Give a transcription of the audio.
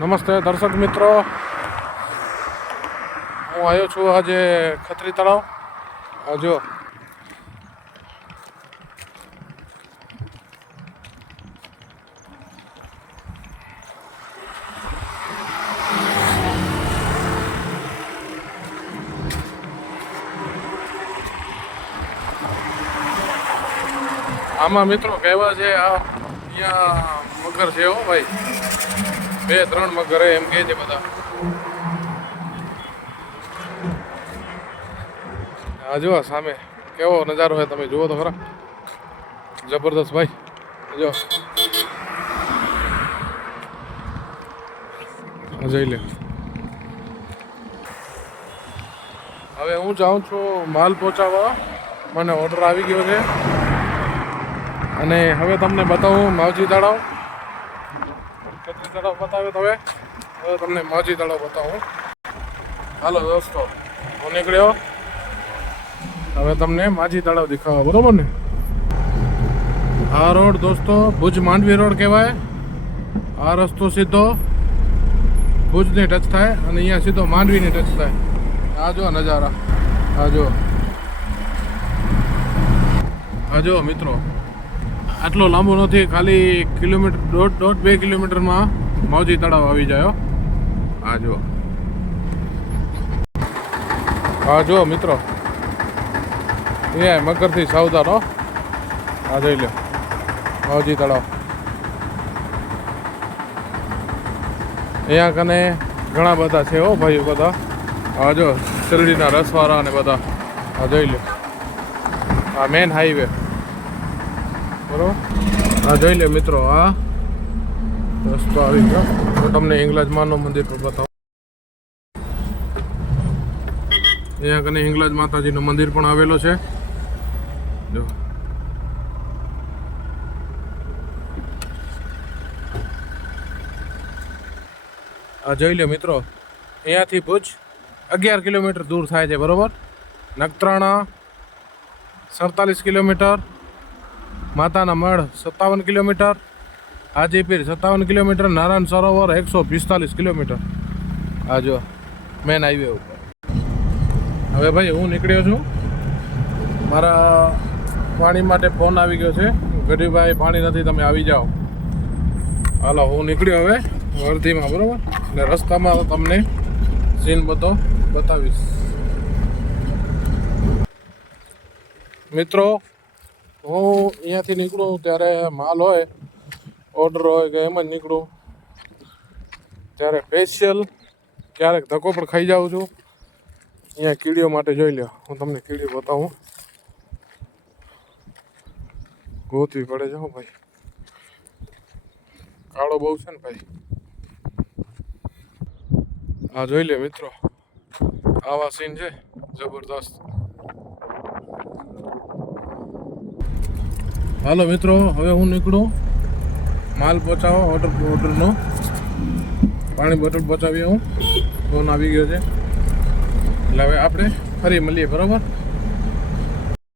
નમસ્તે દર્શક મિત્રો, હું આવ્યો છું આજે ખત્રી તળાવ. જો આમાં મિત્રો કહેવા છે અહીંયા મગર છે હો ભાઈ, 2-3 મગર એમ કહે છે બધા. આ જો સામે કેવો નજારો છે, તમે જુઓ તો ખરા, જબરદસ્ત ભાઈ. જો જોઈ લે. હવે હું જાઉં છું માલ પહોંચાડવા, મને ઓર્ડર આવી ગયો છે. અને હવે તમને બતાવું માવજી તળાવ. ખત્રી તળાવ બતાવ્યો તો હવે તમને માવજી તળાવ બતાવું. હાલો દોસ્તો, હું નીકળ્યો. હવે તમને માજી તળાવ દેખાવા, બરોબર ને? આ રોડ દોસ્તો ભુજ માંડવી રોડ કહેવાય. આ રસ્તો સીધો ભુજને ટચ થાય અને અહીંયા સીધો માંડવીને ટચ થાય. આ જો નજારા, આ જો મિત્રો, આટલો લાંબો નથી, ખાલી કિલોમીટર 1.5-2 કિલોમીટરમાં માવજી તળાવ આવી જાય. આ જો મિત્રો, અહીંયા મગરથી સાવધાન હો. આ જોઈ લો માવજી તળાવ. અહીંયા કને ઘણા બધા છે હો ભાઈઓ બધા. આ જો શેરડીના રસવાળા ને બધા. આ જોઈ લો, આ મેન હાઈવે, બરોબર. આ જોઈ લે મિત્રો, આ રસ્તો આવી ગયો. હું તમને હિંગલાજમાનું મંદિર પર બતાવું. અહીંયા કને હિંગલાજ માતાજીનું મંદિર પણ આવેલો છે. જો આ જોઈ લે મિત્રો, અહીંયાથી ભુજ 11 કિલોમીટર દૂર થાય છે, બરોબર. નખત્રાણા 47 કિલોમીટર, માતાના મઢ 57 kilometre, Hajipir 57 kilometre, Narayan Sarovar 145 kilometre. આ જો મેન હાઈવે ઉપર. હવે ભાઈ હું નીકળ્યો છું. મારા પાણી માટે ફોન આવી ગયો છે, ગઢીભાઈ પાણી નથી, તમે આવી જાઓ. હાલો હું નીકળ્યો હવે વર્ધીમાં, બરાબર. અને રસ્તામાં તમને સીન બધો બતાવીશ. મિત્રો હું અહીંયાથી નીકળું ત્યારે માલ હોય, ઓર્ડર હોય કે એમ જ નીકળું ત્યારે સ્પેશિયલ ક્યારેક ધક્કો પણ ખાઈ જાઉં છું. અહીંયા કીડીઓ માટે જોઈ લો, હું તમને કીડીઓ બતાવું. ગોતવી પડે છે હો ભાઈ, કાળો બહુ છે ને ભાઈ. આ જોઈ લે મિત્રો, આવા સીન છે જબરદસ્ત. હાલો મિત્રો, હવે હું નીકળું માલ પહોંચાડવા. ઓર્ડરનો પાણી બોટલ પહોંચાવી હું. ફોન આવી ગયો છે એટલે હવે આપણે ફરી મળીએ, બરાબર.